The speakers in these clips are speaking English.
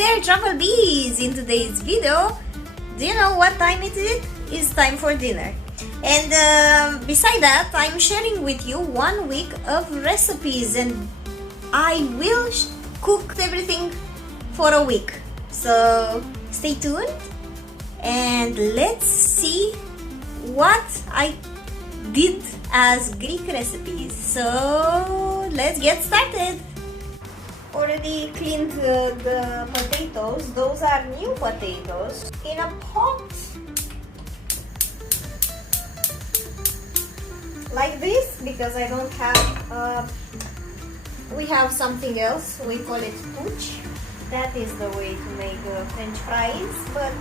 there, travel bees! In today's video, do you know what time it is? It's time for dinner. And beside that, I'm sharing with you 1 week of recipes, and I will cook everything for a week. So stay tuned and let's see what I did as Greek recipes. So let's get started. Already cleaned the potatoes. Those are new potatoes in a pot like this, because I don't have we have something else, we call it pooch. That is the way to make French fries, but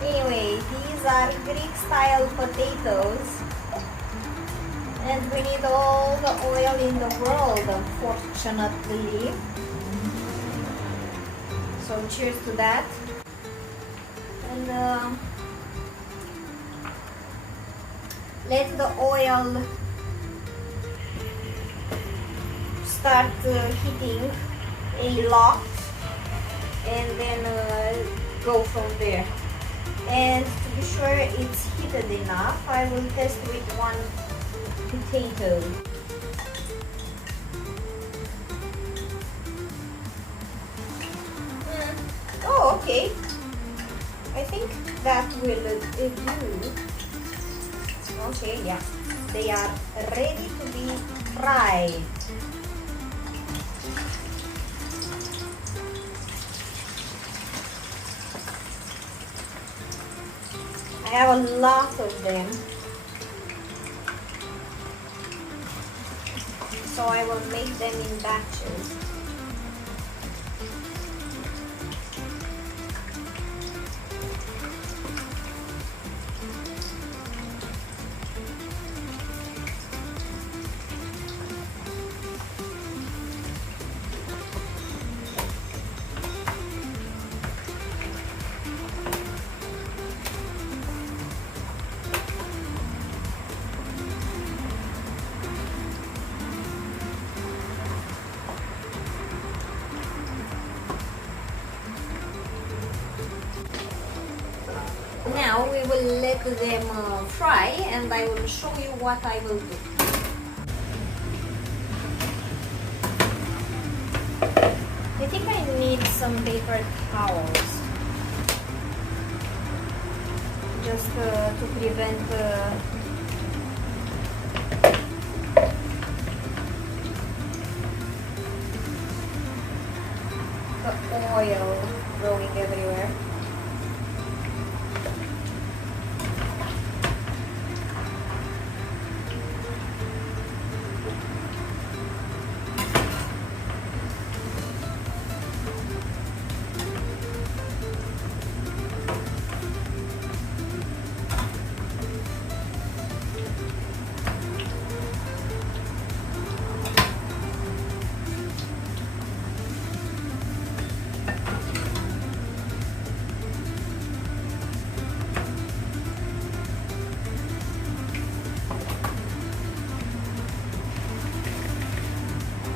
anyway, these are Greek style potatoes and we need all the oil in the world, unfortunately. So cheers to that. And let the oil start heating a lot, and then go from there. And to be sure it's heated enough, I will test with one potato. Oh, okay. I think that will do. Okay, yeah. They are ready to be fried. I have a lot of them, so I will make them in batches. Now we will let them fry, and I will show you what I will do. I think I need some paper towels, just to prevent the oil going everywhere.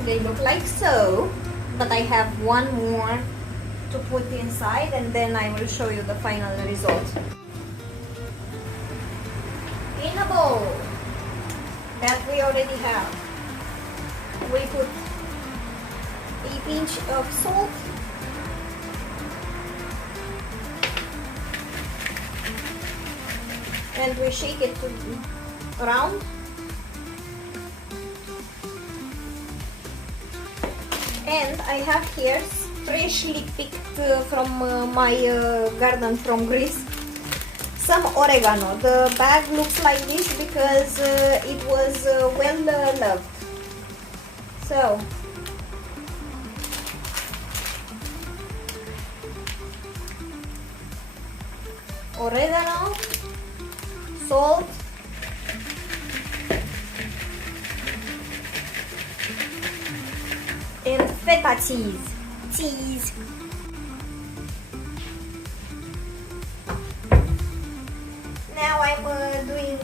They look like so, but I have one more to put inside, and then I will show you the final result. In a bowl that we already have, we put a pinch of salt, and we shake it around. And I have here freshly picked from my garden from Greece some oregano. The bag looks like this because it was well loved. So oregano, salt, and feta cheese. Now I'm doing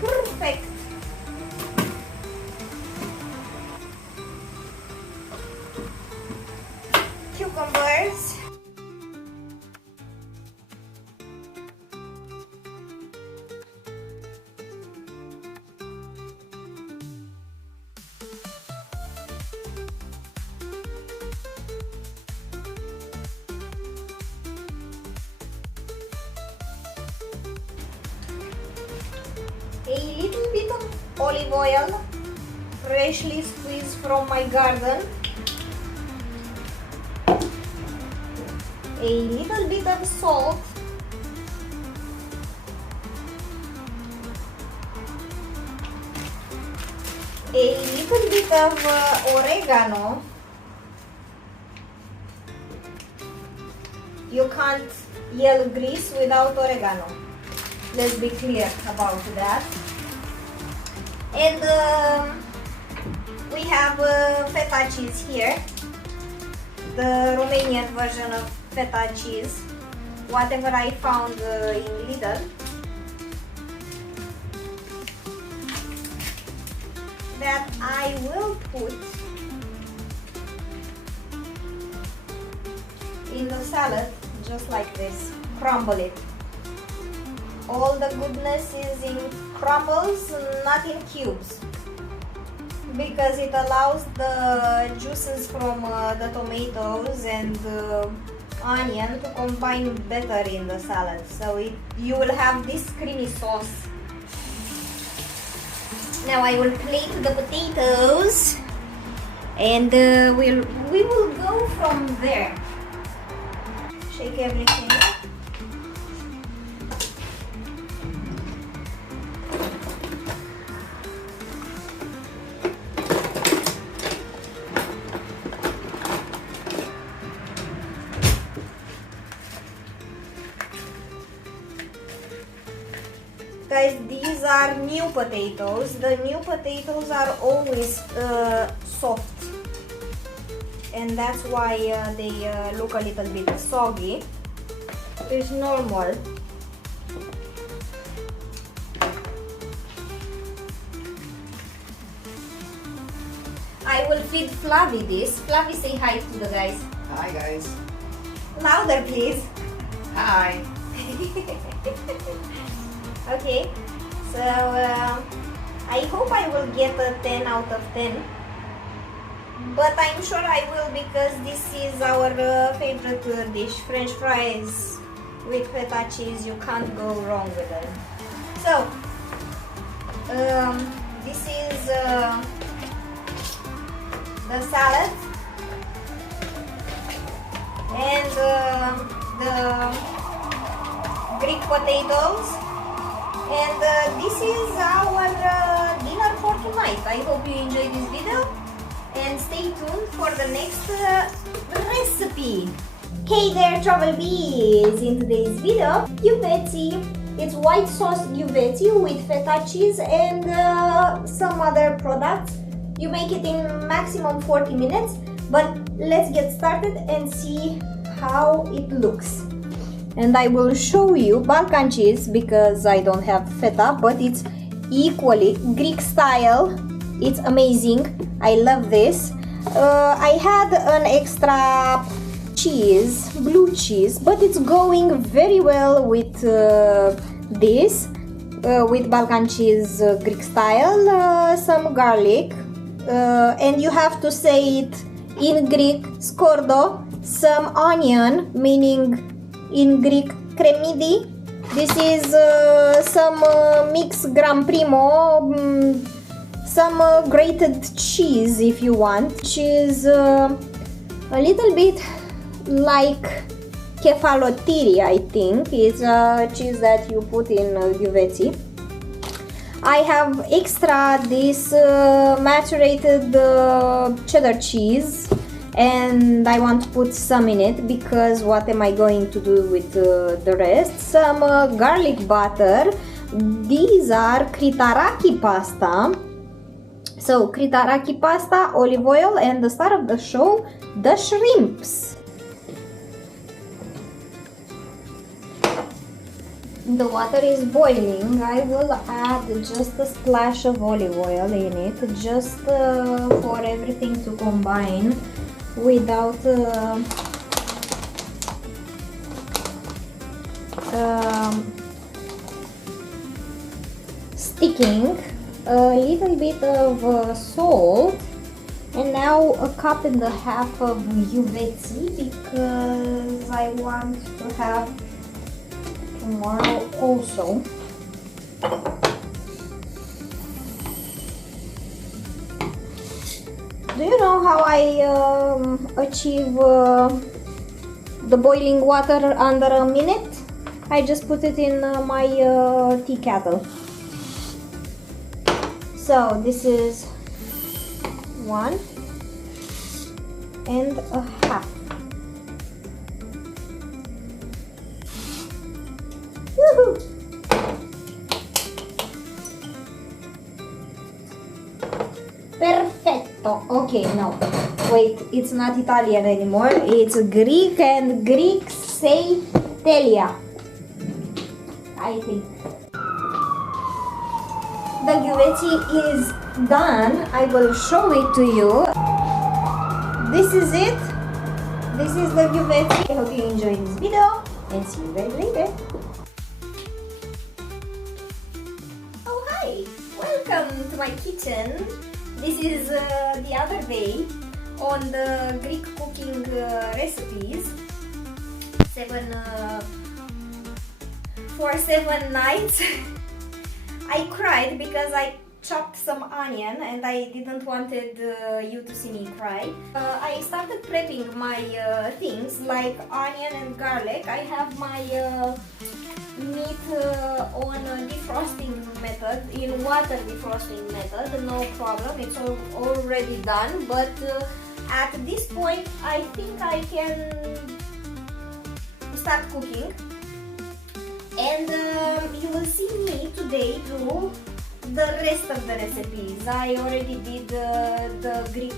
perfect olive oil, freshly squeezed from my garden, a little bit of salt, a little bit of oregano. You can't yell grease without oregano. Let's be clear about that. And we have feta cheese here, the Romanian version of feta cheese, whatever I found in Lidl. That I will put in the salad just like this. Crumble it. All the goodness is in crumbles, not in cubes, because it allows the juices from the tomatoes and the onion to combine better in the salad. So you will have this creamy sauce. Now I will plate the potatoes, and we will go from there. Shake everything up. Guys, these are new potatoes. The new potatoes are always soft, and that's why they look a little bit soggy. It's normal. I will feed Flavi this. Flavi, say hi to the guys. Hi guys. Louder, please. Hi. Okay, so I hope I will get a 10 out of 10, but I'm sure I will, because this is our favorite dish, French fries with feta cheese. You can't go wrong with them. So this is the salad and the Greek potatoes. And this is our dinner for tonight. I hope you enjoyed this video, and stay tuned for the next recipe. Hey there, travel bees! In today's video, gyuveti. It's white sauce gyuveti with feta cheese and some other products. You make it in maximum 40 minutes, but let's get started and see how it looks. And I will show you Balkan cheese, because I don't have feta, but it's equally Greek style. It's amazing. I love this. I had an extra cheese, blue cheese, but it's going very well with this, with Balkan cheese Greek style, some garlic, and you have to say it in Greek, skordo, some onion, meaning in Greek cremidi. This is some mixed Gran Primo, some grated cheese if you want. Cheese a little bit like kefalotiri, I think. It's a cheese that you put in gyuveti. I have extra this macerated cheddar cheese, and I want to put some in it, because what am I going to do with the rest? Some garlic butter. These are kritaraki pasta. So kritaraki pasta, olive oil, and the star of the show, the shrimps. The water is boiling. I will add just a splash of olive oil in it, just for everything to combine without sticking. A little bit of salt, and now a cup and a half of gyuveti, because I want to have tomorrow also. Do you know how I achieve the boiling water under a minute? I just put it in my tea kettle. So this is 1 and a half. Woohoo! Perfetto. Okay, no. Wait, it's not Italian anymore. It's Greek, and Greeks say telia, I think. The guveci is done. I will show it to you. This is it. This is the guveci. I hope you enjoyed this video and see you guys later. Oh hi! Welcome to my kitchen. This is the other day on the Greek cooking recipes. For 7 nights. I cried because I chopped some onion and I didn't wanted you to see me cry. I started prepping my things like onion and garlic. I have my meat on a defrosting method, in water defrosting method, no problem, it's already done, but at this point I think I can start cooking. And you will see me today do the rest of the recipes. I already did the Greek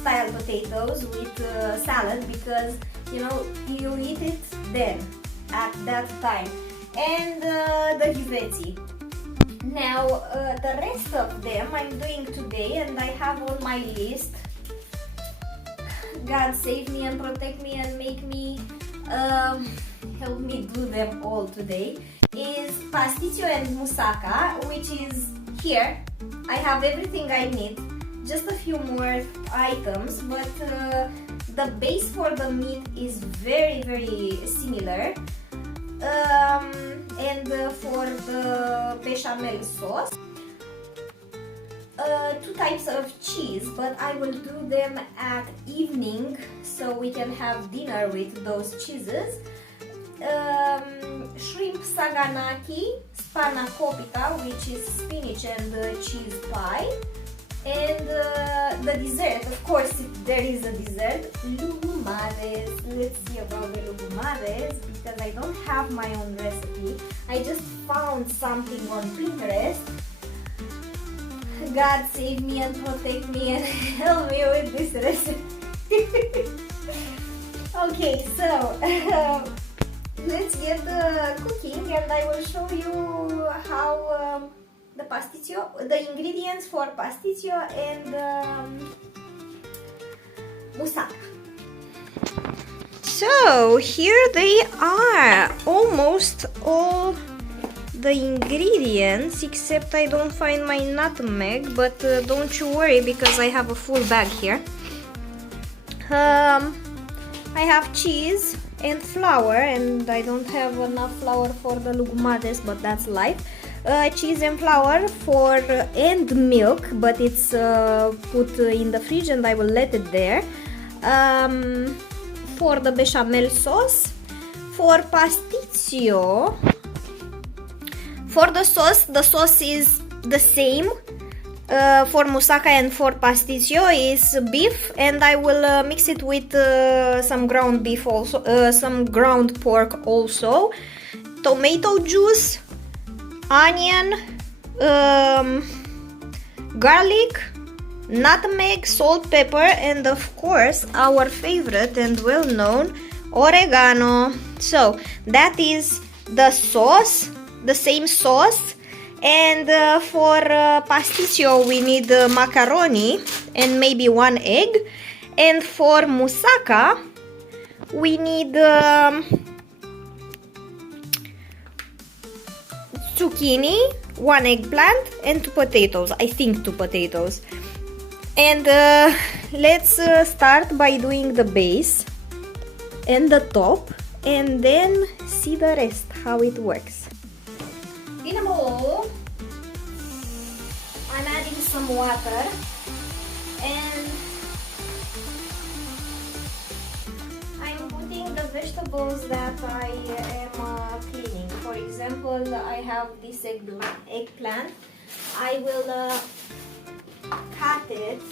style potatoes with salad because you know you eat it then at that time, and the guveci. Now the rest of them I'm doing today, and I have on my list. God save me and protect me and make me help me do them all today, is Pastitsio and moussaka, which is here. I have everything I need, just a few more items, but the base for the meat is very similar. And for the bechamel sauce, 2 types of cheese, but I will do them at evening so we can have dinner with those cheeses. Shrimp saganaki, spanakopita, which is spinach and cheese pie, and the dessert, of course, if there is a dessert, loukoumades. Let's see about the loukoumades because I don't have my own recipe. I just found something on Pinterest. God save me and protect me and help me with this recipe. Okay, so let's get cooking, and I will show you how the pastitsio, the ingredients for pastitsio and moussaka. So here they are, almost all the ingredients, except I don't find my nutmeg, but don't you worry because I have a full bag here. I have cheese and flour, and I don't have enough flour for the loukoumades, but that's life. Cheese and flour and milk, but it's put in the fridge and I will let it there. For the bechamel sauce, for pastitsio, for the sauce is the same. For moussaka and for pastitsio is beef, and I will mix it with some ground beef also, some ground pork also, tomato juice, onion, garlic, nutmeg, salt, pepper, and of course our favorite and well-known oregano. So that is the sauce, the same sauce. And for pastitsio we need macaroni and maybe 1 egg, and for moussaka we need zucchini, 1 eggplant, and 2 potatoes. I think 2 potatoes. And let's start by doing the base and the top, and then see the rest, how it works. In a bowl, I'm adding some water. And I'm putting the vegetables that I am cleaning. For example, I have this eggplant. I will cut it.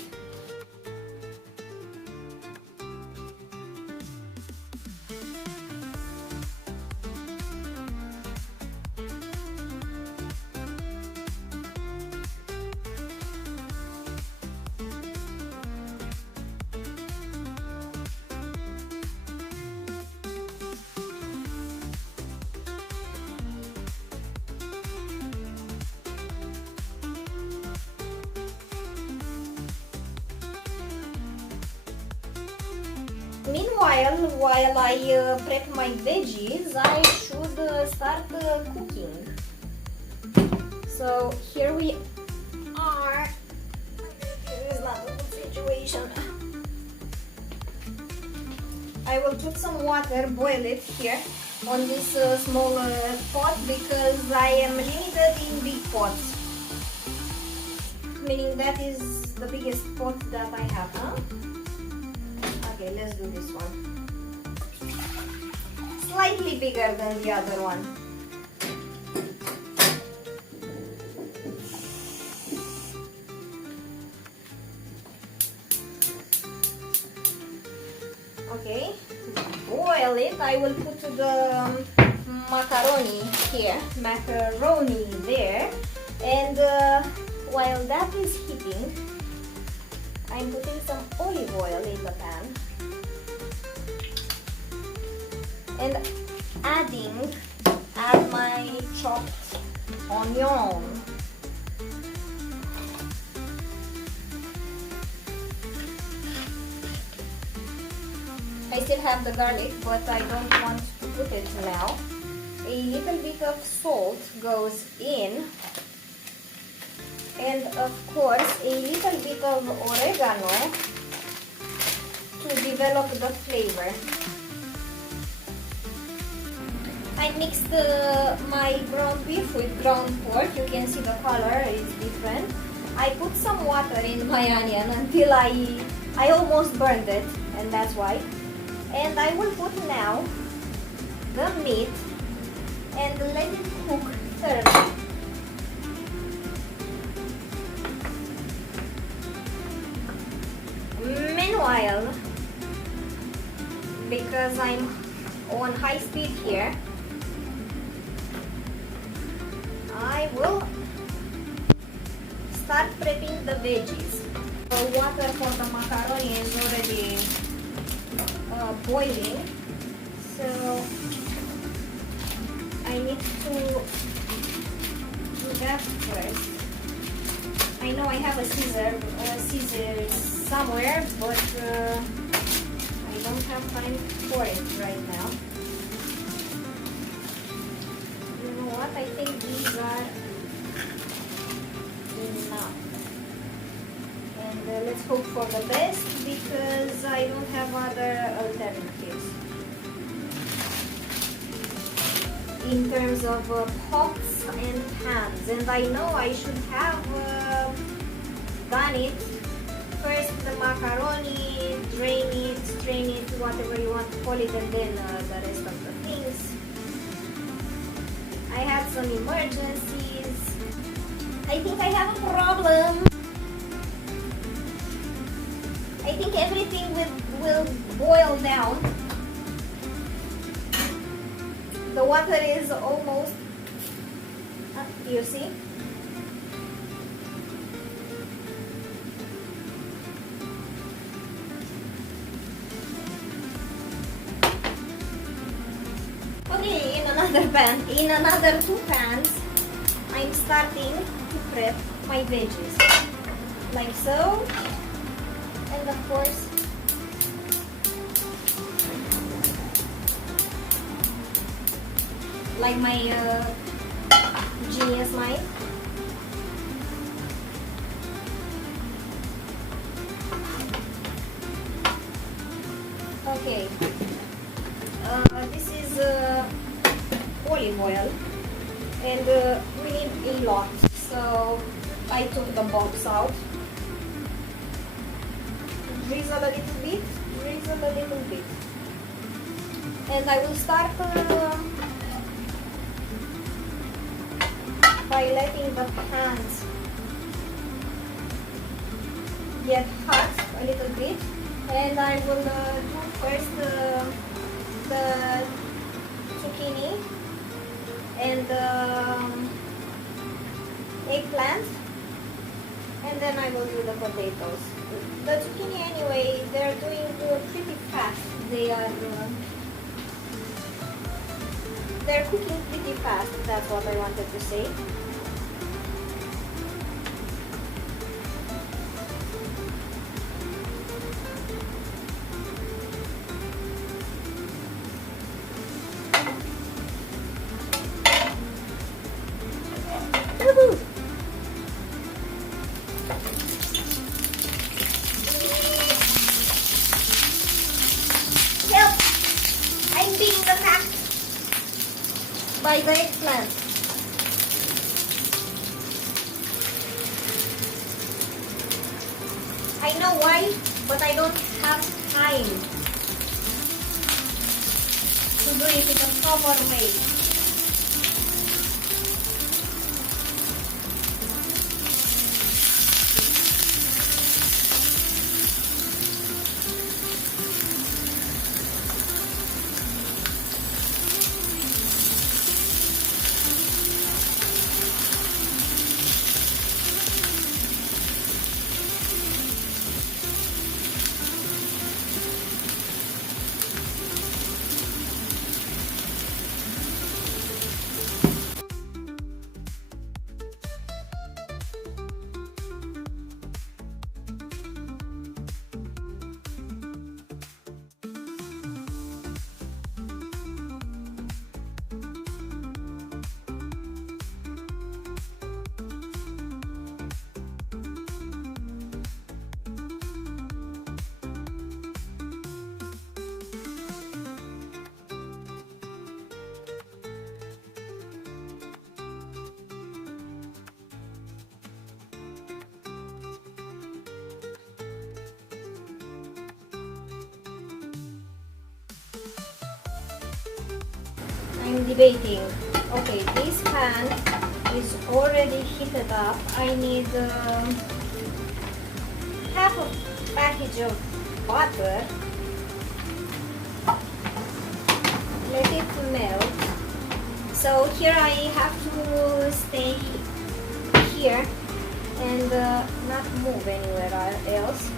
Meanwhile, while I prep my veggies, I should start cooking. So here we are. This is not a good situation. I will put some water, boil it here on this small pot because I am limited in big pots. Meaning that is the biggest pot that I have, huh? Okay, let's do this one. Slightly bigger than the other one. Okay, boil it. I will put the macaroni here, macaroni there, and while that is heating, I'm putting some olive oil in the pan and add my chopped onion. I still have the garlic, but I don't want to put it now. A little bit of salt goes in, and of course a little bit of oregano to develop the flavor. I mixed my ground beef with ground pork. You can see the color is different. I put some water in my onion until I almost burned it, and that's why. And I will put now the meat and let it cook thoroughly. Meanwhile, because I'm on high speed here, I will start prepping the veggies. The water for the macaroni is already boiling, so I need to do that first. I know I have a scissor somewhere, but I don't have time for it right now. You know what? I think these are enough. And let's hope for the best because I don't have other alternatives. In terms of pots and pans, and I know I should have done it. First the macaroni, drain it, strain it, whatever you want to call it, and then the rest of the things. I had some emergencies. I think I have a problem. I think everything will boil down. The water is almost, you see? Okay, in another pan, in another two pans, I'm starting to prep my veggies. Like so. And of course, like my genius mind. Okay, this is olive oil, and we need a lot, so I took the box out. drizzle a little bit, drizzle a little bit. And I will start by letting the pans get hot a little bit, and I will do first the zucchini and eggplant, and then I will do the potatoes. The zucchini anyway, they're doing pretty fast. They're cooking pretty fast, that's what I wanted to say. Woohoo! Help! I'm being attacked by the eggplant. I know why, but I don't have time to do it in a proper way. I'm debating. Okay, this pan is already heated up. I need half a package of butter. Let it melt. So here I have to stay here and not move anywhere else.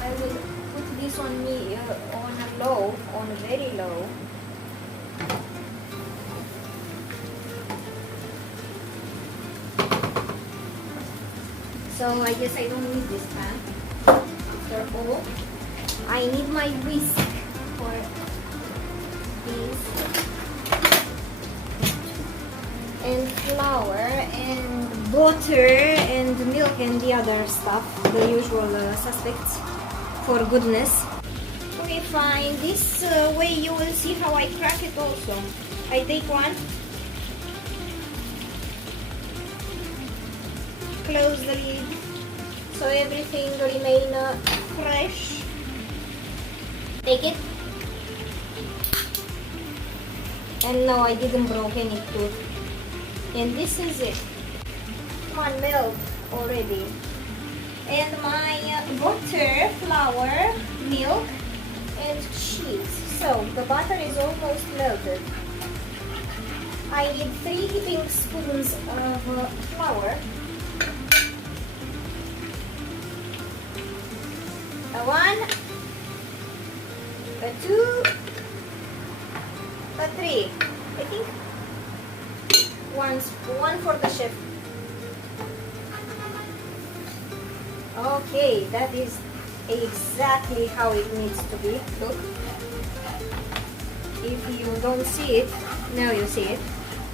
I will put this on me on a low, on very low. So I guess I don't need this pan. After all, I need my whisk for this, and flour and butter and milk and the other stuff, the usual suspects for goodness. Okay, fine. This way you will see how I crack it also. I take one, close the lid so everything remain fresh. Take it. And no, I didn't broke any tooth. And this is it. Come on, melt already. And my butter, flour, milk, and cheese. So the butter is almost melted. I need 3 heaping spoons of flour. A 1, a 2, a 3. I think one for the chef. Okay, that is exactly how it needs to be. Look. If you don't see it, now you see it.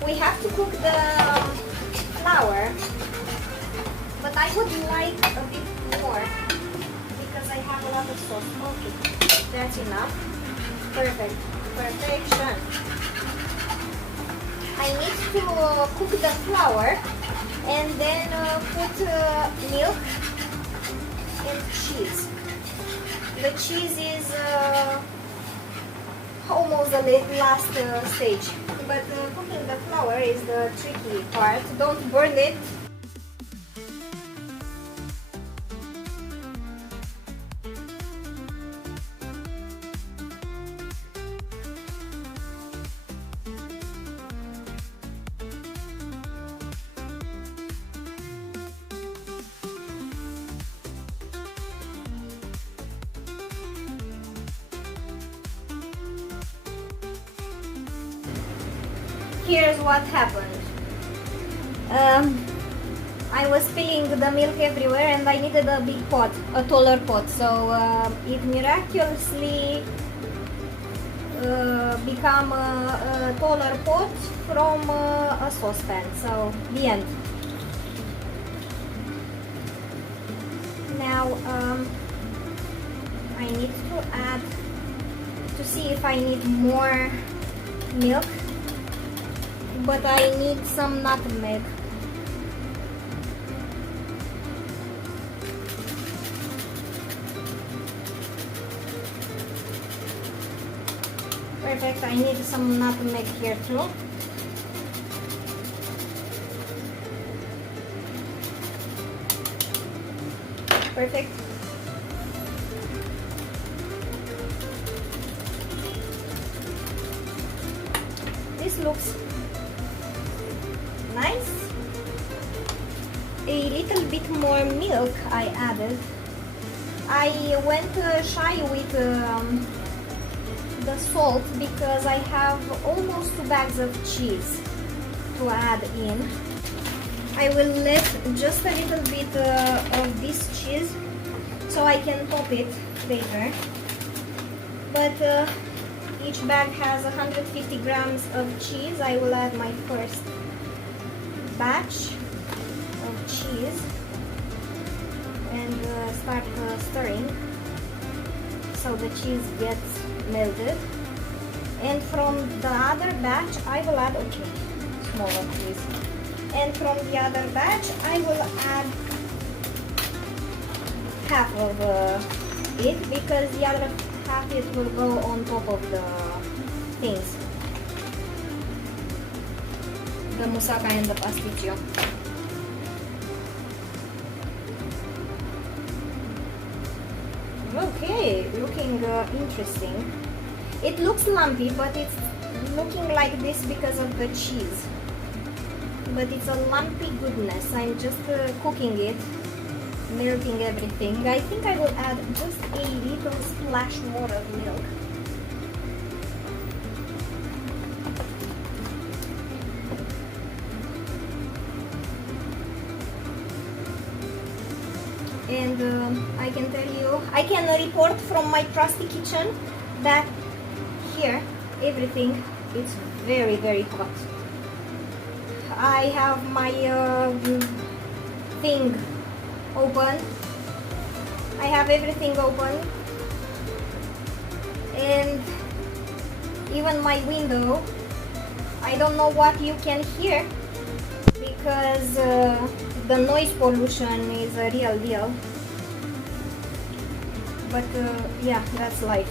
We have to cook the flour, but I would like a bit more because I have a lot of sauce. Okay, that's enough. Perfect. Perfection. I need to cook the flour and then put milk and cheese. The cheese is almost the last stage, but cooking the flour is the tricky part. Don't burn it. Here's what happened. I was spilling the milk everywhere and I needed a big pot, a taller pot. So it miraculously became a taller pot from a saucepan. So the end. Now I need to add, to see if I need more milk. But I need some nutmeg. Perfect, I need some nutmeg here too. Perfect. This looks nice. A little bit more milk I added. I went shy with the salt because I have almost 2 bags of cheese to add in. I will let just a little bit of this cheese so I can top it later. But each bag has 150 grams of cheese. I will add my first batch of cheese and start stirring so the cheese gets melted. And from the other batch I will add, okay, smaller please. And from the other batch I will add half of it because the other half it will go on top of the things, the moussaka and the pastitsio. Okay, looking interesting. It looks lumpy, but it's looking like this because of the cheese. But it's a lumpy goodness. I'm just cooking it, melting everything. I think I will add just a little splash more of milk. And I can tell you, I can report from my trusty kitchen that here everything is very, very hot. I have my thing open. I have everything open, and even my window. I don't know what you can hear because the noise pollution is a real deal. But yeah, that's life.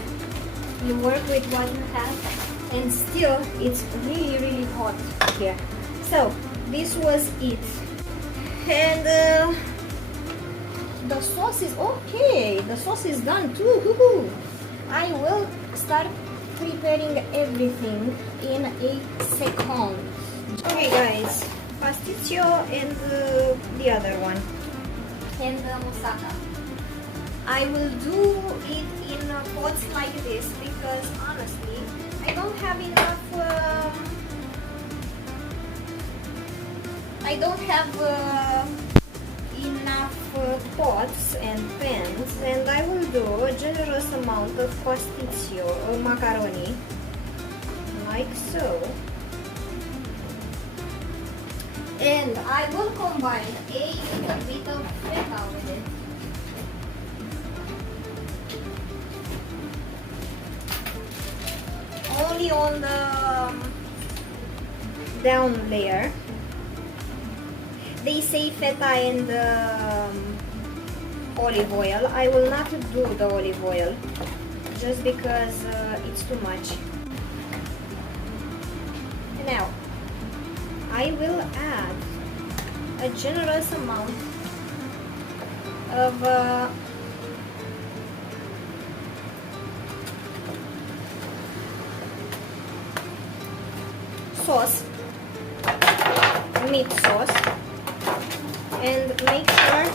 You work with what you have, and still it's really, really hot here. So this was it, and the sauce is okay. The sauce is done too. I will start preparing everything in a second. Okay guys, Pastitsio and the other one, and the moussaka. I will do it in pots like this because honestly I don't have enough pots and pans, and I will do a generous amount of pastitsio or macaroni like so. And I will combine a little bit of feta with it. Only on the down layer. They say feta and olive oil. I will not do the olive oil just because it's too much. Now I will add a generous amount of sauce, meat sauce, and make sure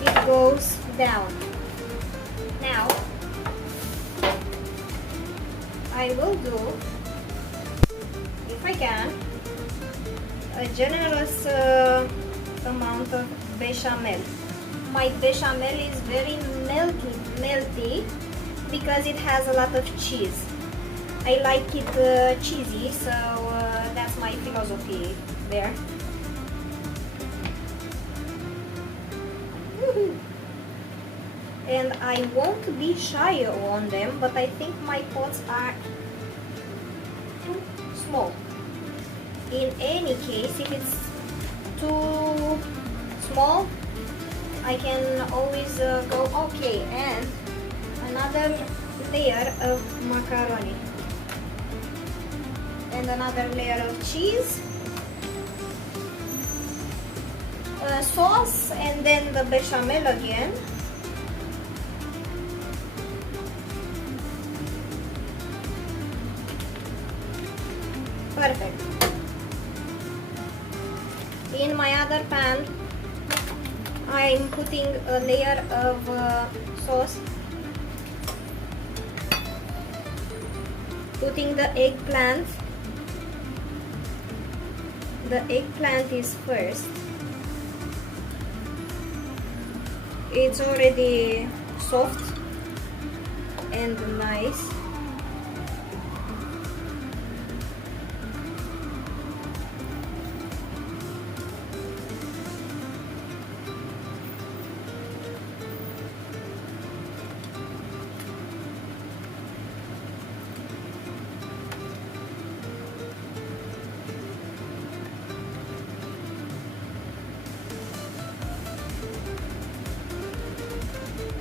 it goes down. Now I will do, if I can, a generous amount of bechamel. My bechamel is very melty because it has a lot of cheese. I like it cheesy, so that's my philosophy there. And I won't be shy on them, but I think my pots are too small. In any case, if it's too small, I can always go okay. And another layer of macaroni and another layer of cheese, sauce, and then the bechamel again. Perfect. In my other pan, I'm putting a layer of sauce, putting the eggplant. The eggplant is first. It's already soft and nice.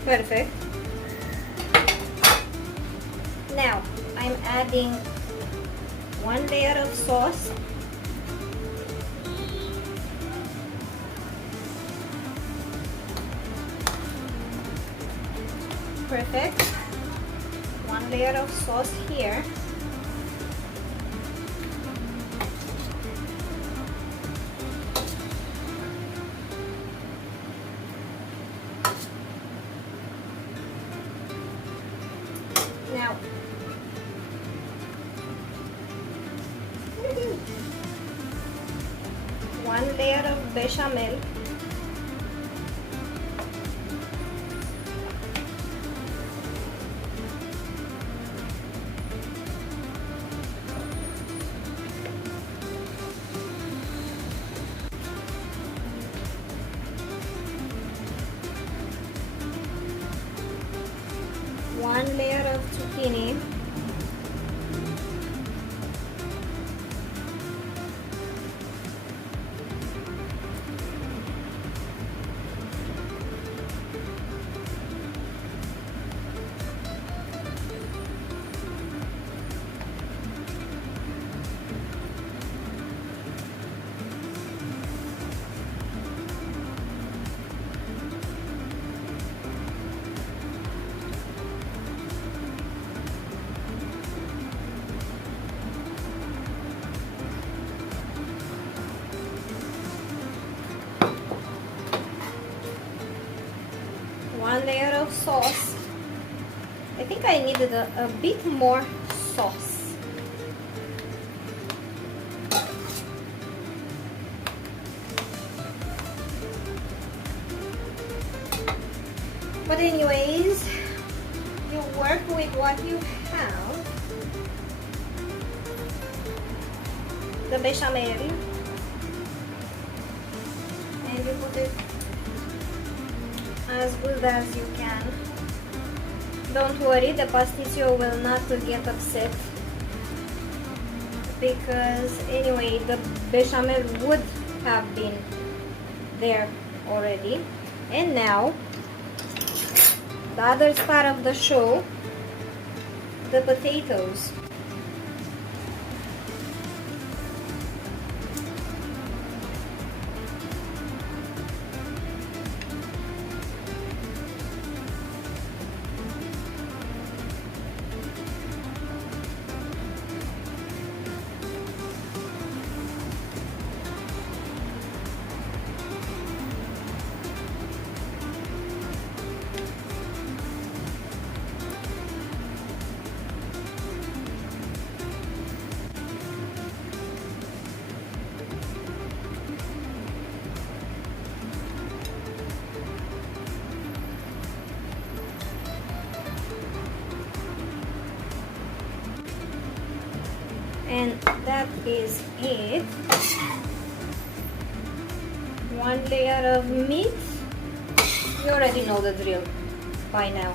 Perfect. Now I'm adding one layer of sauce, perfect, one layer of sauce here, now one layer of bechamel, one layer of zucchini, one layer of sauce. I think I needed a bit more sauce. But anyways, you work with what you have. The bechamel, and you put it as good as you can. Don't worry, the Pastitsio will not get upset, because anyway the bechamel would have been there already. And now the other star of the show, the potatoes. And that is it. One layer of meat. You already know the drill by now.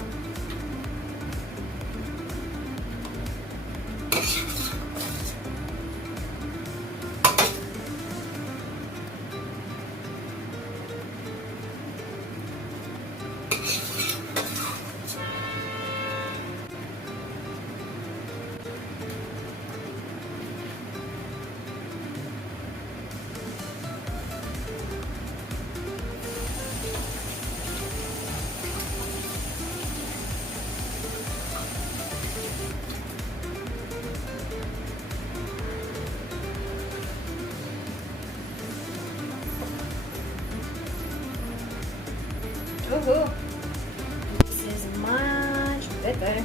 This is much better.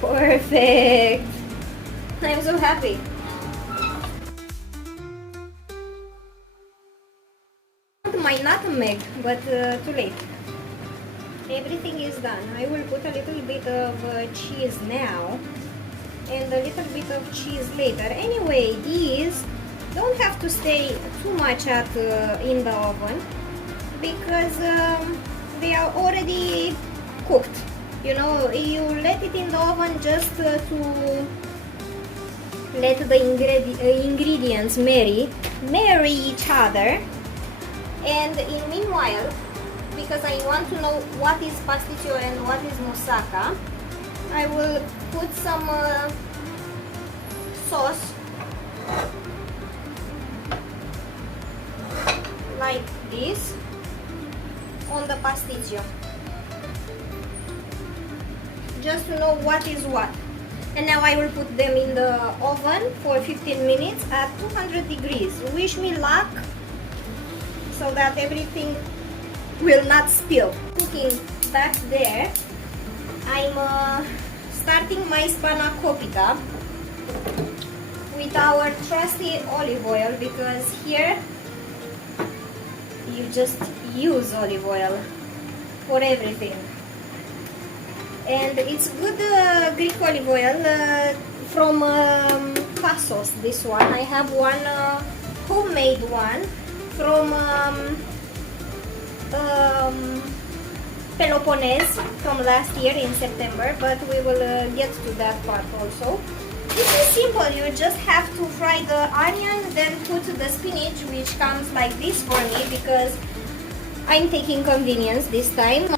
Perfect. I'm so happy. My nutmeg, but too late. Everything is done. I will put a little bit of cheese now and a little bit of cheese later. Anyway, these don't have to stay too much in the oven, because they are already cooked. You know, you let it in the oven just to let the ingredients marry each other. And in meanwhile, because I want to know what is pastitsio and what is moussaka, I will put some sauce like this on the pastitsio, just to know what is what. And now I will put them in the oven for 15 minutes at 200 degrees. Wish me luck, so that everything will not spill. Cooking back there, I'm starting my Spanakopita with our trusty olive oil, because here you just use olive oil for everything. And it's good Greek olive oil from Passos, this one. I have one homemade one from Peloponnese from last year in September, but we will get to that part also. This is simple. You just have to fry the onion, then put the spinach, which comes like this for me because I'm taking convenience this time.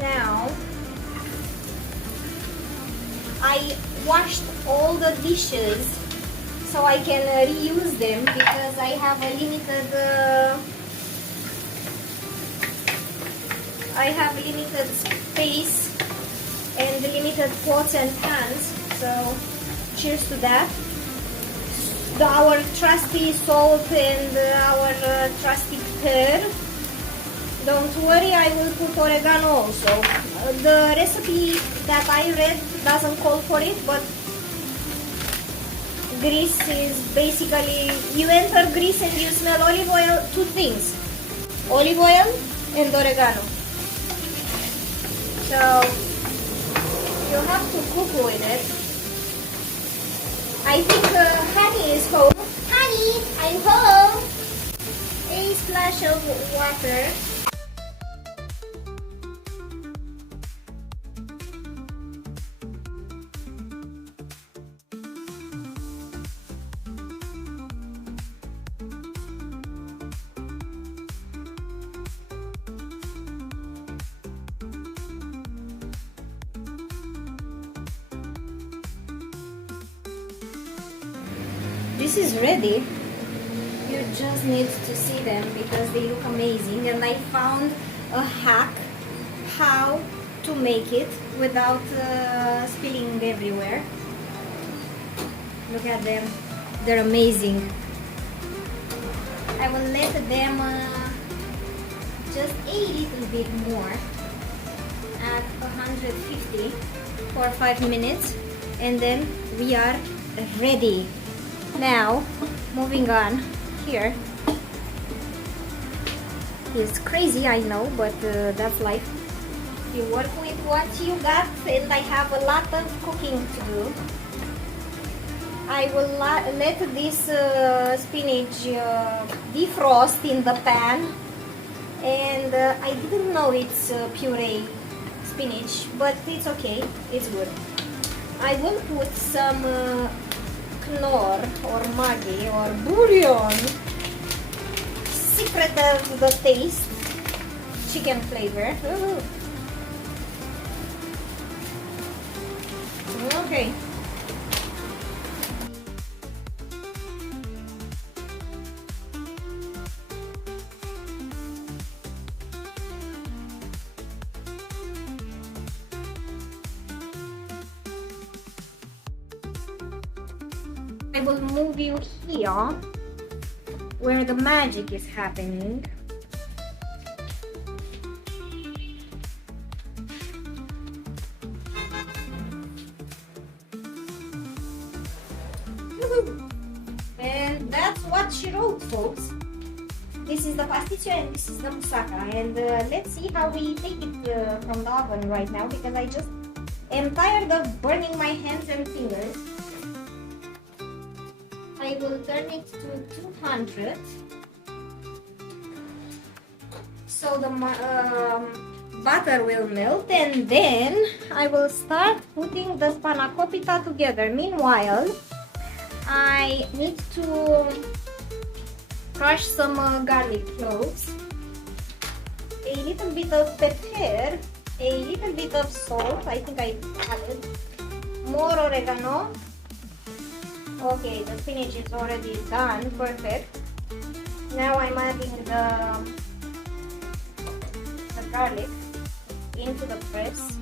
Now I washed all the dishes so I can reuse them, because I have a limited space and limited pots and pans. So cheers to that. Our trusty salt and our trusty pepper. Don't worry, I will put oregano also. The recipe that I read doesn't call for it, but Greece is basically, you enter Greece and you smell olive oil, two things: olive oil and oregano. So you have to cook with it. I think honey is home. Honey, I'm home. A splash of water. this is ready. You just need to see them because they look amazing, and I found a hack how to make it without spilling everywhere. Look at them, they're amazing. I will let them just a little bit more at 150 for 5 minutes, and then we are ready. Now, moving on here. It's crazy, I know, but that's life. You work with what you got, and I have a lot of cooking to do. I will let this spinach defrost in the pan, and I didn't know it's puree spinach, but it's okay, it's good. I will put some knorr or maggi or bouillon, secret of the taste, chicken flavor. Ooh. Okay. I will move you here where the magic is happening. And that's what she wrote, folks. This is the Pastitsio and this is the moussaka. And let's see how we take it from the oven right now, because I just am tired of burning my hands and fingers. I will turn it to 200 so the butter will melt, and then I will start putting the Spanakopita together. Meanwhile, I need to crush some garlic cloves, a little bit of pepper, a little bit of salt, I think I added, more oregano. Okay, the spinach is already done, perfect. Now I'm adding the garlic into the press.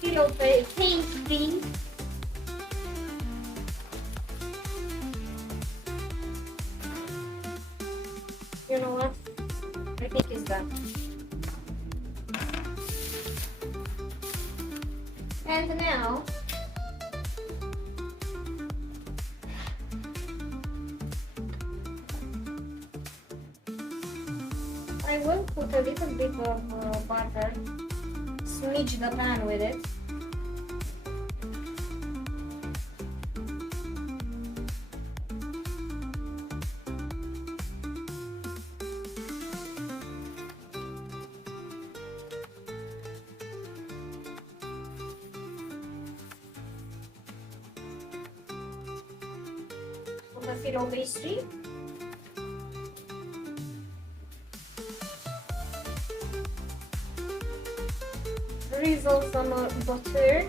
Feel very tasty. You know what? I think it's done. And now I will put a little bit of butter, smidge the pan with it. The filo pastry. Drizzle some butter.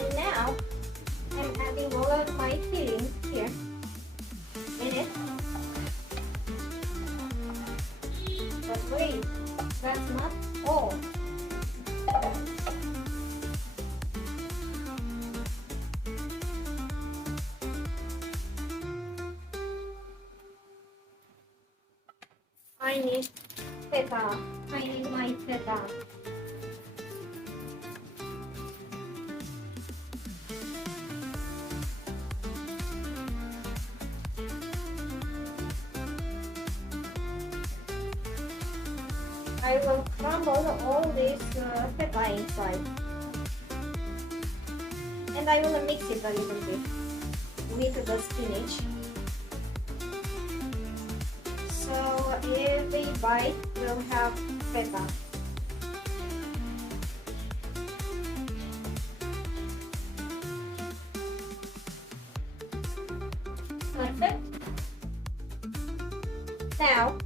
And now I'm adding all of my filling here in it. But wait, that's not all. I need feta. I need my feta. I will crumble all this feta inside. And I will mix it a little bit with the spinach. So every bite will have feta. Perfect. Now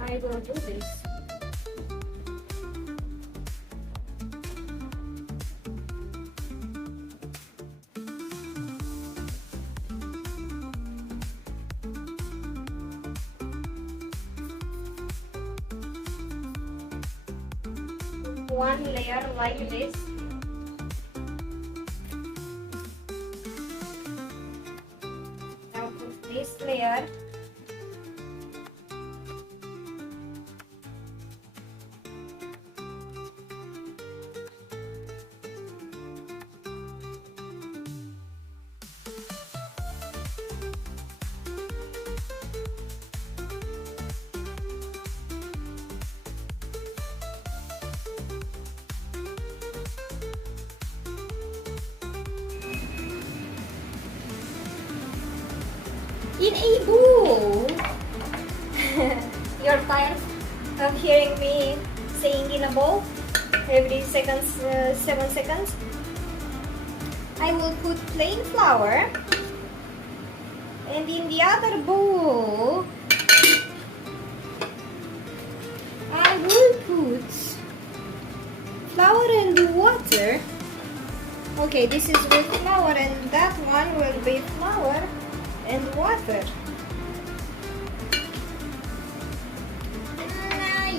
I will do this. One layer like this. Now put this layer. In a bowl. You're tired of hearing me saying in a bowl every 7 seconds. I will put plain flour, and in the other bowl I will put flour and water. Okay, this is with flour, and that one will be flour and water.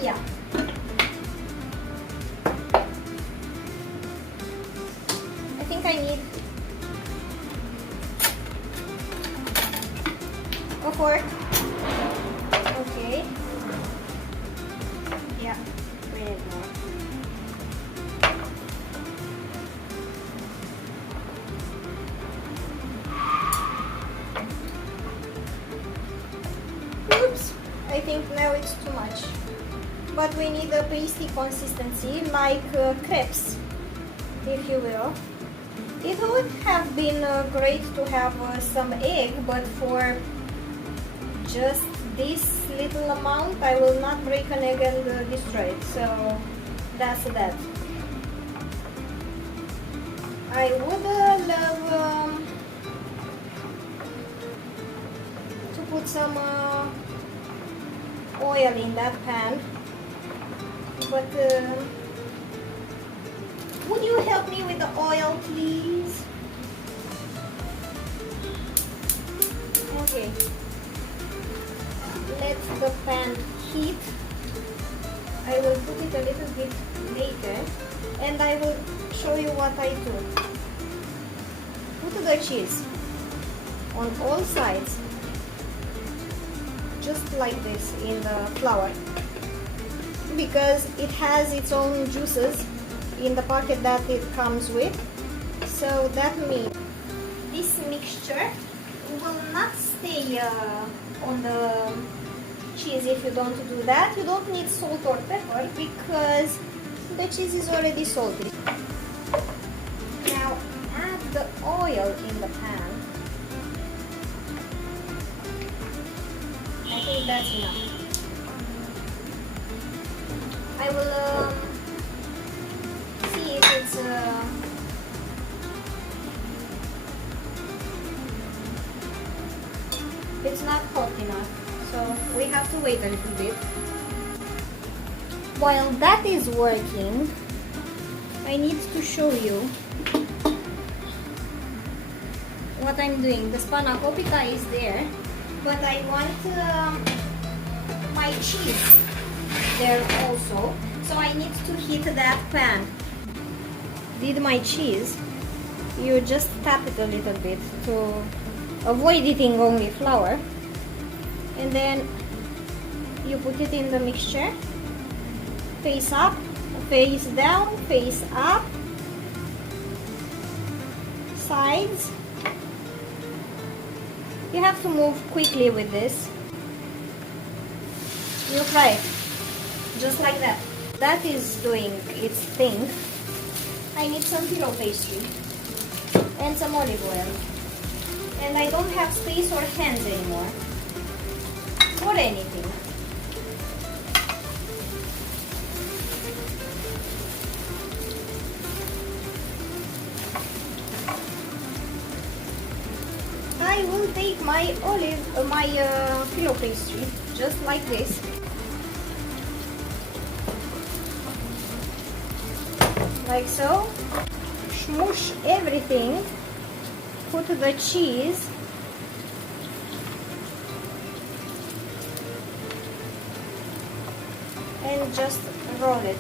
Yeah. I think I need a fork. Okay. Yeah, we need more. Oops, I think now it's too much. But we need a pasty consistency, like crepes, if you will. It would have been great to have some egg, but for just this little amount, I will not break an egg and destroy it. So that's that. I would love to put some oil in that pan, but would you help me with the oil, please? Okay, let the pan heat. I will put it a little bit later, and I will show you what I do. Put the cheese on all sides, just like this, in the flour, because it has its own juices in the packet that it comes with. So that means this mixture will not stay on the cheese if you don't do that. You don't need salt or pepper because the cheese is already salted. Now add the oil in the pan. I think that's enough. I will see if it's not hot enough, so we have to wait a little bit. While that is working, I need to show you what I'm doing. The Spanakopita is there, but I want my cheese there also, so I need to heat that pan. Did my cheese, you just tap it a little bit to avoid eating only flour, and then you put it in the mixture, face up, face down, face up, sides. You have to move quickly with this. You fry it just like that. That is doing its thing. I need some pillow pastry and some olive oil. And I don't have space or hands anymore for anything. I will take my pillow pastry just like this. Like so. Smoosh everything. Put the cheese. And just roll it.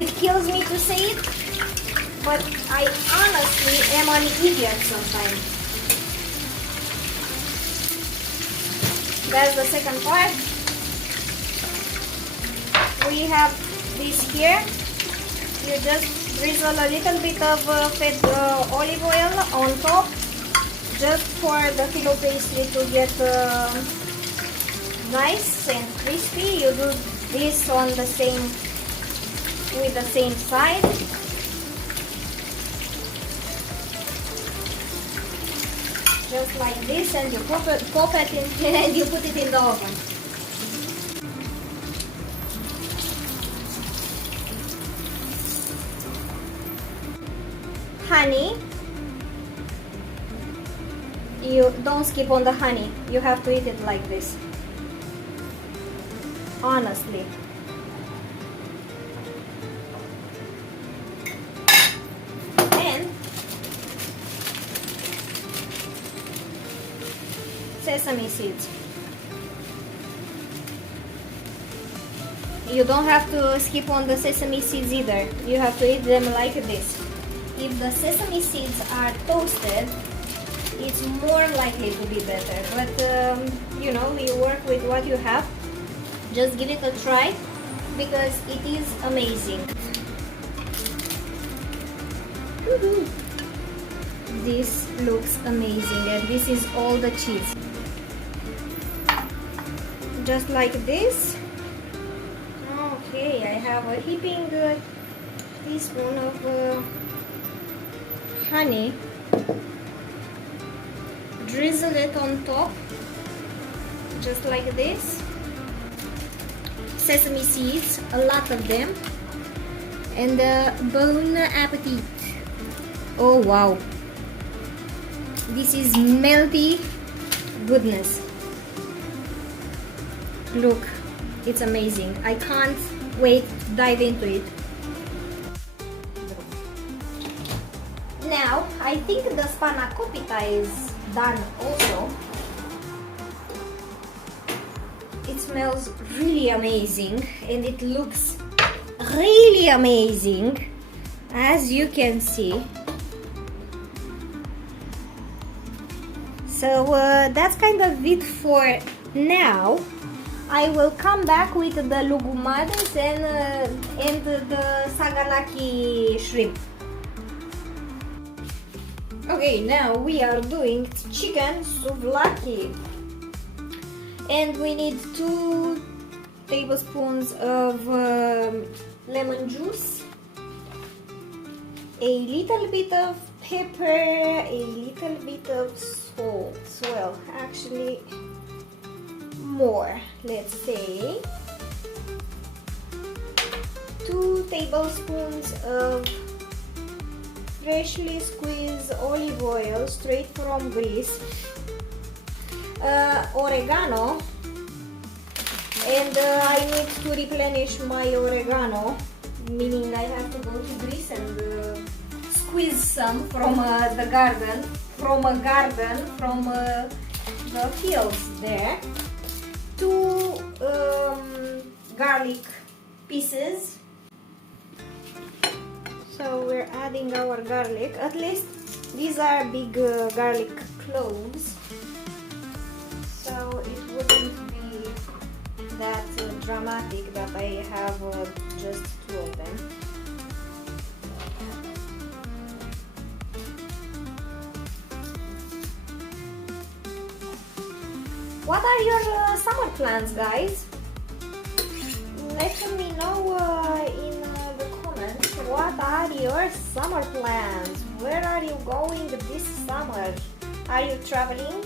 It kills me to say it, but I honestly am an idiot sometimes. That's the second part. We have this here. You just drizzle a little bit of fat olive oil on top, just for the pillow pastry to get nice and crispy. You do this on the same with the same side. Just like this, and you pop it in and you put it in the oven. Honey. You don't skip on the honey. You have to eat it like this. Honestly. And sesame seeds. You don't have to skip on the sesame seeds either. You have to eat them like this. If the sesame seeds are toasted, it's more likely to be better, but you know, you work with what you have. Just give it a try because it is amazing. This looks amazing, and this is all the cheese. Just like this. Okay, I have a heaping teaspoon of honey. Drizzle it on top, just like this. Sesame seeds, a lot of them. And bon appetit. Oh wow. This is melty goodness. Look, it's amazing. I can't wait to dive into it. Now, I think the Spanakopita is done also. It smells really amazing and it looks really amazing, as you can see. So that's kind of it for now. I will come back with the loukoumades and the souvlaki shrimp. Okay, now we are doing chicken souvlaki, and we need 2 tablespoons of lemon juice, a little bit of pepper, a little bit of salt. Well, actually more, let's say 2 tablespoons of freshly squeezed olive oil straight from Greece, oregano, and I need to replenish my oregano, meaning I have to go to Greece and squeeze some from the garden, from the fields there. 2 garlic pieces. So we're adding our garlic. At least these are big garlic cloves, so it wouldn't be that dramatic that I have just 2 of them. What are your summer plans, guys? Let me know in the comments what are your summer plans. Where are you going this summer? Are you traveling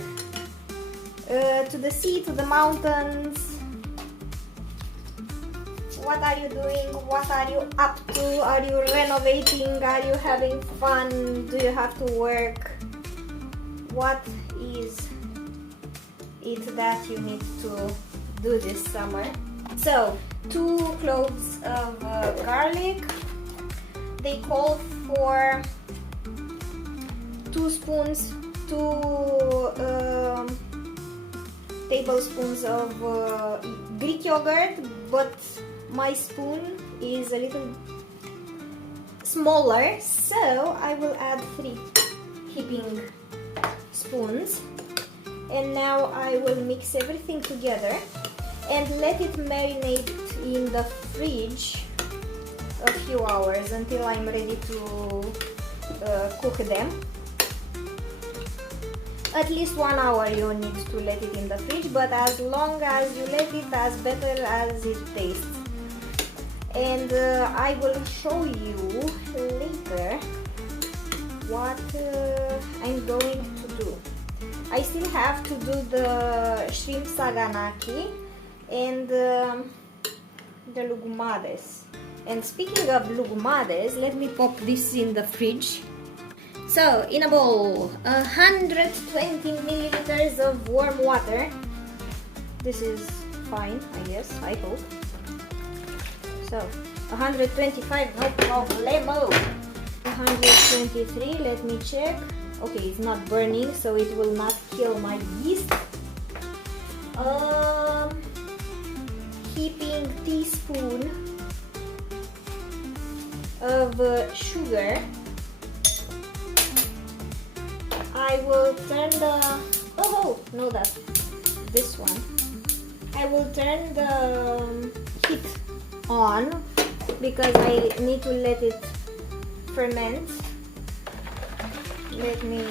to the sea, to the mountains? What are you doing? What are you up to? Are you renovating? Are you having fun? Do you have to work? What is it that you need to do this summer? So, 2 cloves of garlic. They call for 2 tablespoons of Greek yogurt, but my spoon is a little smaller, so I will add 3 heaping spoons. And now I will mix everything together and let it marinate in the fridge a few hours until I'm ready to cook them. At least 1 hour you need to let it in the fridge, but as long as you let it, as better as it tastes. And I will show you later what I'm going to do. I still have to do the shrimp saganaki and the loukoumades. And speaking of loukoumades, let me pop this in the fridge. So, in a bowl, 120 milliliters of warm water. This is fine, I guess, I hope. So, 125, no problemo. 123, let me check. Okay, it's not burning, so it will not kill my yeast. Heaping teaspoon of sugar. I will turn the no, that's this one. I will turn the heat on because I need to let it ferment. Let me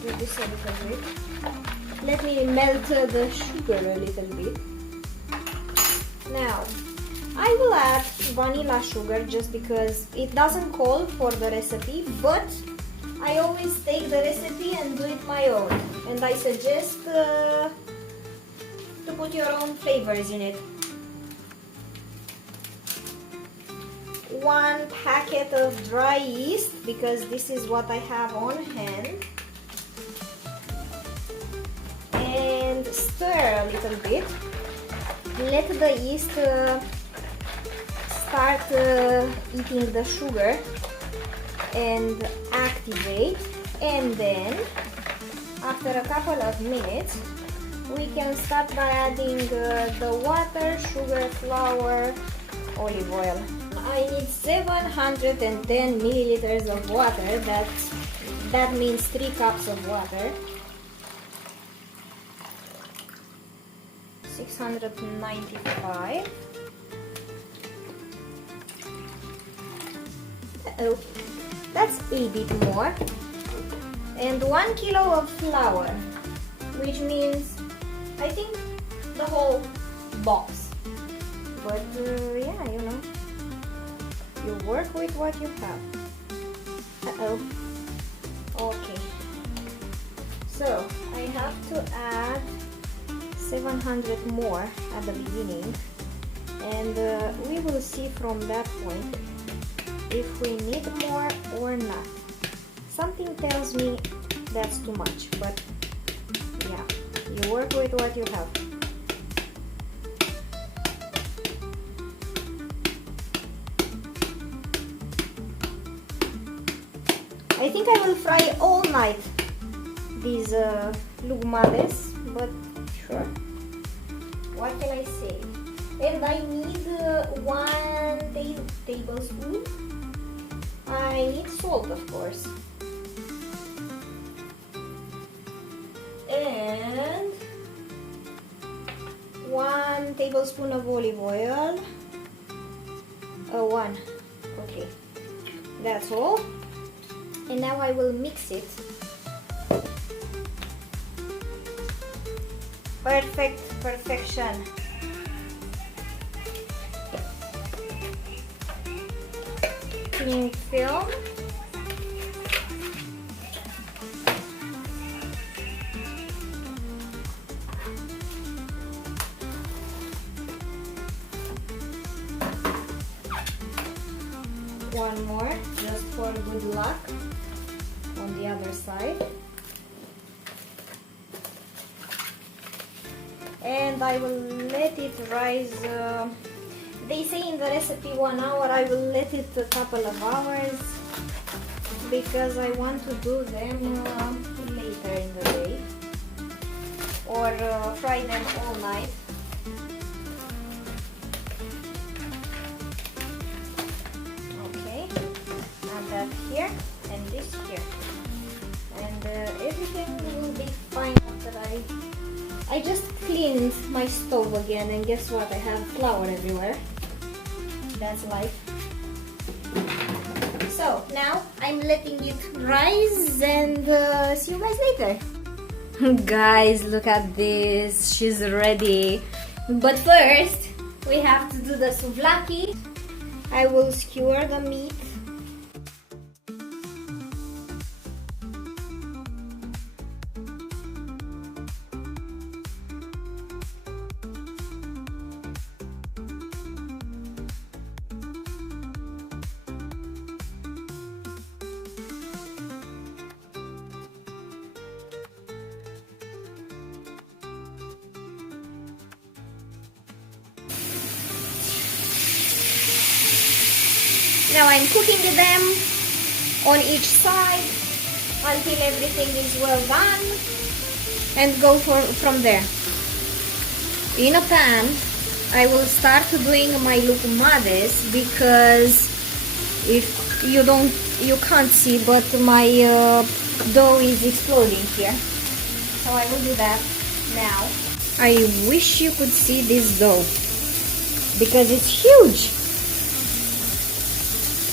do this a little bit. Let me melt the sugar a little bit. Now, I will add vanilla sugar just because it doesn't call for the recipe, but I always take the recipe and do it my own. And I suggest to put your own flavors in it. 1 packet of dry yeast, because this is what I have on hand. And stir a little bit. Let the yeast start eating the sugar and activate, and then after a couple of minutes we can start by adding the water, sugar, flour, olive oil. I need 710 milliliters of water. That means 3 cups of water. 695. Uh-oh, that's a bit more. And 1 kilo of flour, which means I think the whole box. But yeah, you know, you work with what you have. Uh-oh. Okay. So I have to add 700 more at the beginning, and we will see from that point if we need more or not. Something tells me that's too much, but yeah, you work with what you have. I think I will fry all night these loukoumades, but sure, what can I say? And I need 1 tablespoon. I need salt, of course, and 1 tablespoon of olive oil. 1. Okay, that's all. And now I will mix it perfection. Cling film. One more, just for good luck, on the other side. And I will let it rise. They say in the recipe 1 hour. I will let it a couple of hours because I want to do them later in the day, or fry them all night. That here and this here, and everything will be fine after I just cleaned my stove again, and guess what, I have flour everywhere. That's life. So now I'm letting it rise, and see you guys later. Guys, look at this, she's ready, but first we have to do the souvlaki. I will skewer the meat. Now I'm cooking them on each side until everything is well done, and go from there. In a pan, I will start doing my loukoumades, because if you can't see, but my dough is exploding here. So I will do that now. I wish you could see this dough, because it's huge.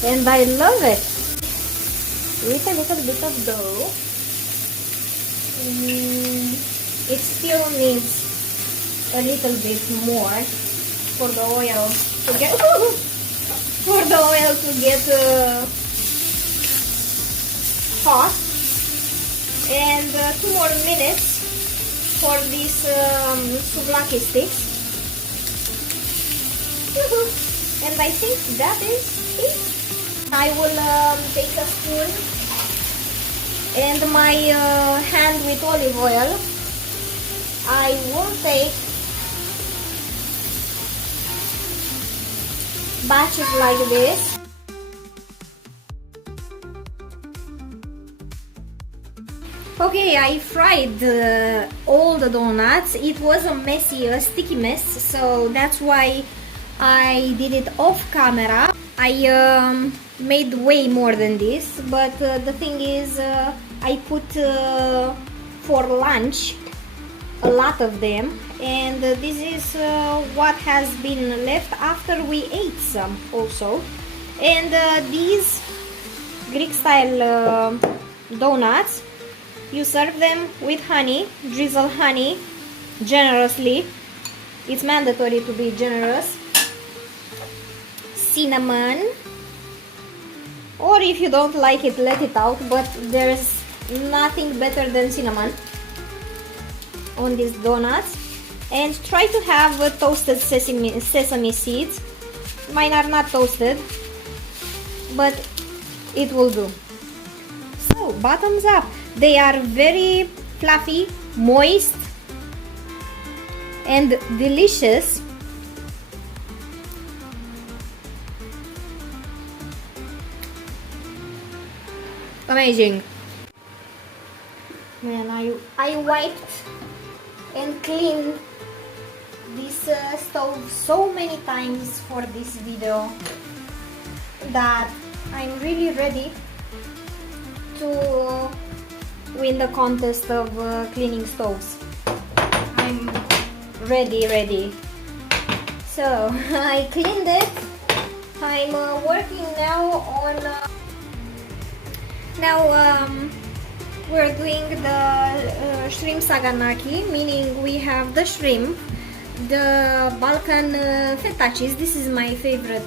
And I love it. With a little bit of dough, it still needs a little bit more for the oil to get hot, and 2 more minutes for these souvlaki sticks. And I think that is it. I will take a spoon and my hand with olive oil. I will take batches like this. Okay, I fried all the donuts. It was a messy, a sticky mess, so that's why I did it off camera. I made way more than this, but the thing is, I put for lunch a lot of them, and this is what has been left after we ate some also. And these Greek style donuts, you serve them with honey, drizzle honey generously. It's mandatory to be generous. Cinnamon, or if you don't like it, let it out, but there's nothing better than cinnamon on these donuts. And try to have toasted sesame seeds. Mine are not toasted, but it will do. So bottoms up. They are very fluffy, moist, and delicious. Amazing. Man, I wiped and cleaned this stove so many times for this video that I'm really ready to win the contest of cleaning stoves. I'm ready. So I cleaned it. I'm working now on we're doing the shrimp saganaki, meaning we have the shrimp, the Balkan feta cheese. This is my favorite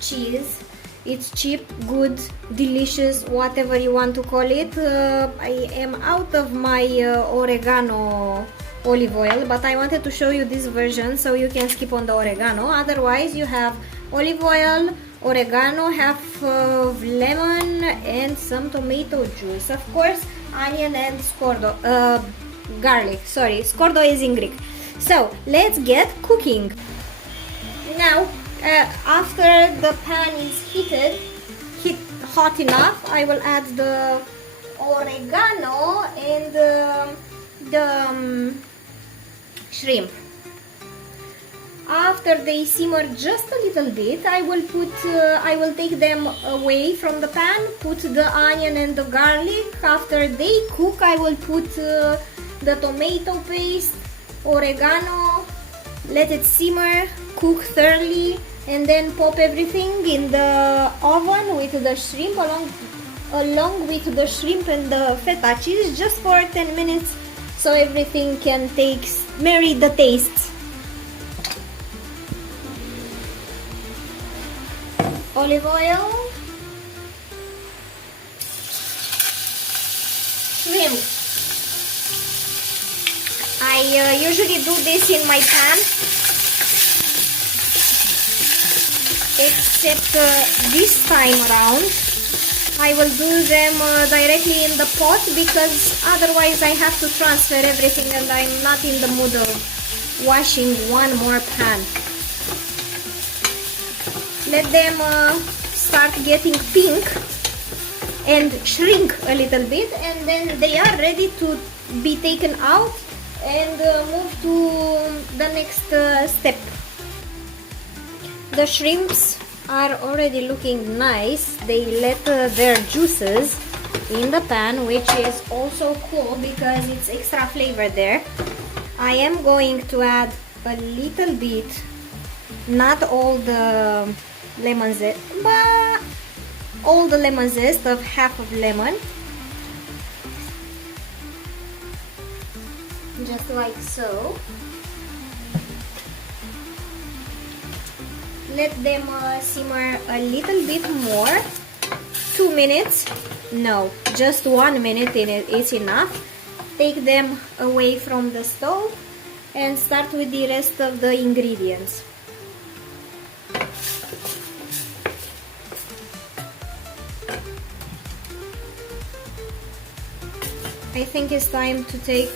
cheese. It's cheap, good, delicious, whatever you want to call it. I am out of my oregano olive oil, but I wanted to show you this version so you can skip on the oregano. Otherwise you have olive oil, oregano, half of lemon, and some tomato juice. Of course, onion and garlic. Sorry, scordo is in Greek. So let's get cooking. Now, after the pan is hot enough, I will add the oregano and the shrimp. After they simmer just a little bit, I will take them away from the pan, put the onion and the garlic. After they cook, I will put the tomato paste, oregano, let it simmer, cook thoroughly, and then pop everything in the oven with the shrimp along with the shrimp and the feta cheese just for 10 minutes so everything can marry the tastes. Olive oil, shrimp. I usually do this in my pan, except this time around I will do them directly in the pot because otherwise I have to transfer everything and I'm not in the mood of washing one more pan. Let them start getting pink and shrink a little bit, and then they are ready to be taken out and move to the next step. The shrimps are already looking nice. They let their juices in the pan, which is also cool because it's extra flavor there. I am going to add a little bit, not all the lemon zest, but all the lemon zest of half of lemon, just like so. Let them simmer a little bit more, 2 minutes, no, just 1 minute is enough. Take them away from the stove and start with the rest of the ingredients. I think it's time to take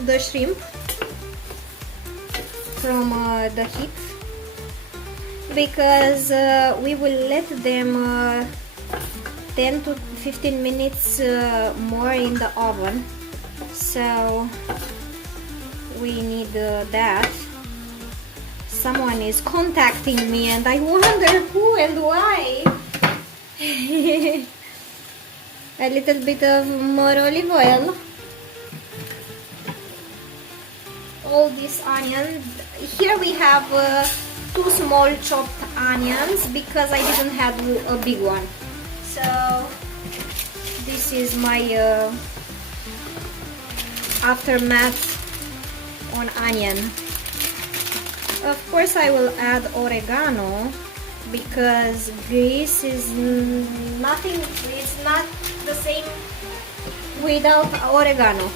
the shrimp from the heat because we will let them 10 to 15 minutes more in the oven, so we need that. Someone is contacting me and I wonder who and why. A little bit of more olive oil, all these onions. Here we have 2 small chopped onions because I didn't have a big one. So this is my aftermath on onion. Of course I will add oregano because this is nothing, it's not the same without oregano.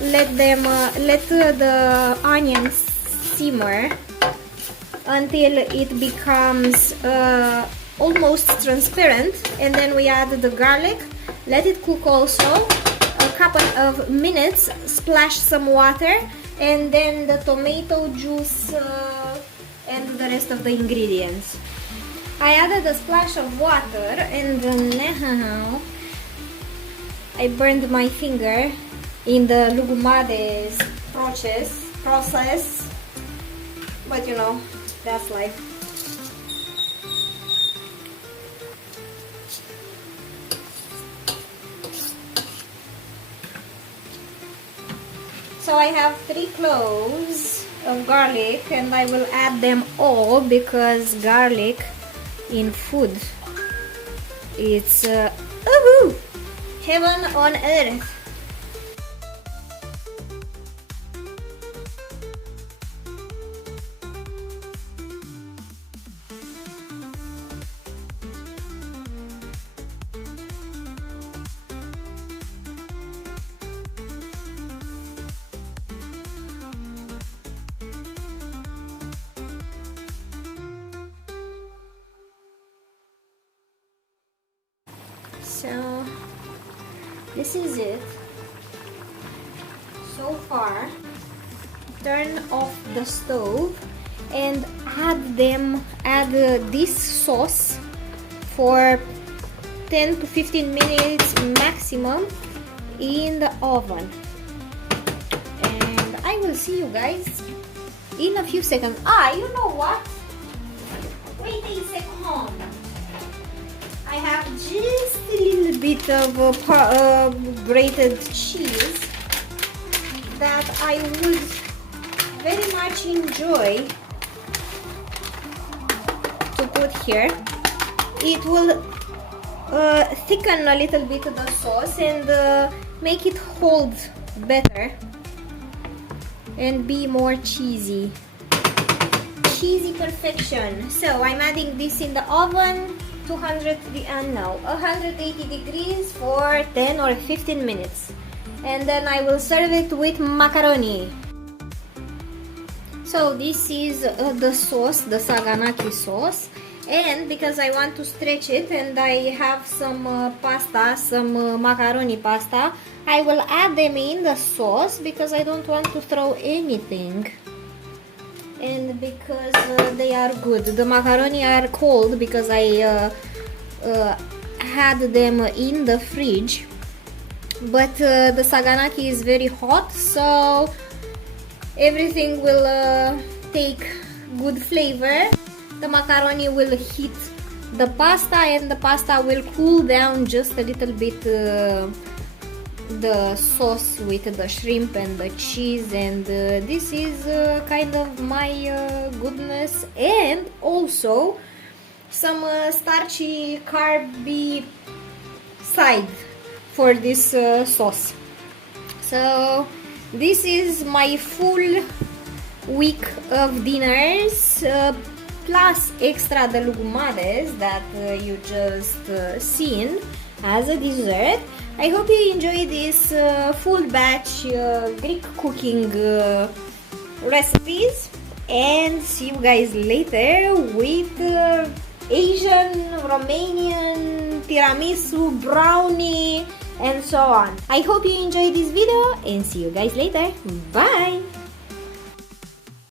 Let the onions simmer until it becomes almost transparent, and then we add the garlic. Let it cook also a couple of minutes, splash some water, and then the tomato juice and the rest of the ingredients. I added a splash of water and now I burned my finger in the loukoumades process, but you know, that's life. So I have 3 cloves of garlic and I will add them all because garlic in food, it's Heaven on earth. So this is it so far. Turn off the stove and add this sauce for 10 to 15 minutes maximum in the oven, and I will see you guys in a few seconds. You know what, wait a second. I have just a little bit of grated cheese that I would very much enjoy to put here. It will thicken a little bit the sauce and make it hold better and be more cheesy. Cheesy perfection. So I'm adding this in the oven. 180 degrees for 10 or 15 minutes, and then I will serve it with macaroni. So this is the sauce, the saganaki sauce, and because I want to stretch it and I have some pasta, some macaroni pasta, I will add them in the sauce because I don't want to throw anything. And because they are good. The macaroni are cold because I had them in the fridge, but the saganaki is very hot, so everything will take good flavor. The macaroni will hit the pasta and the pasta will cool down just a little bit the sauce with the shrimp and the cheese, and this is kind of my goodness, and also some starchy carby side for this sauce. So this is my full week of dinners, plus extra the loukoumades that you just seen as a dessert. I hope you enjoy this full batch Greek cooking recipes, and see you guys later with Asian, Romanian, tiramisu, brownie, and so on. I hope you enjoyed this video and see you guys later. Bye!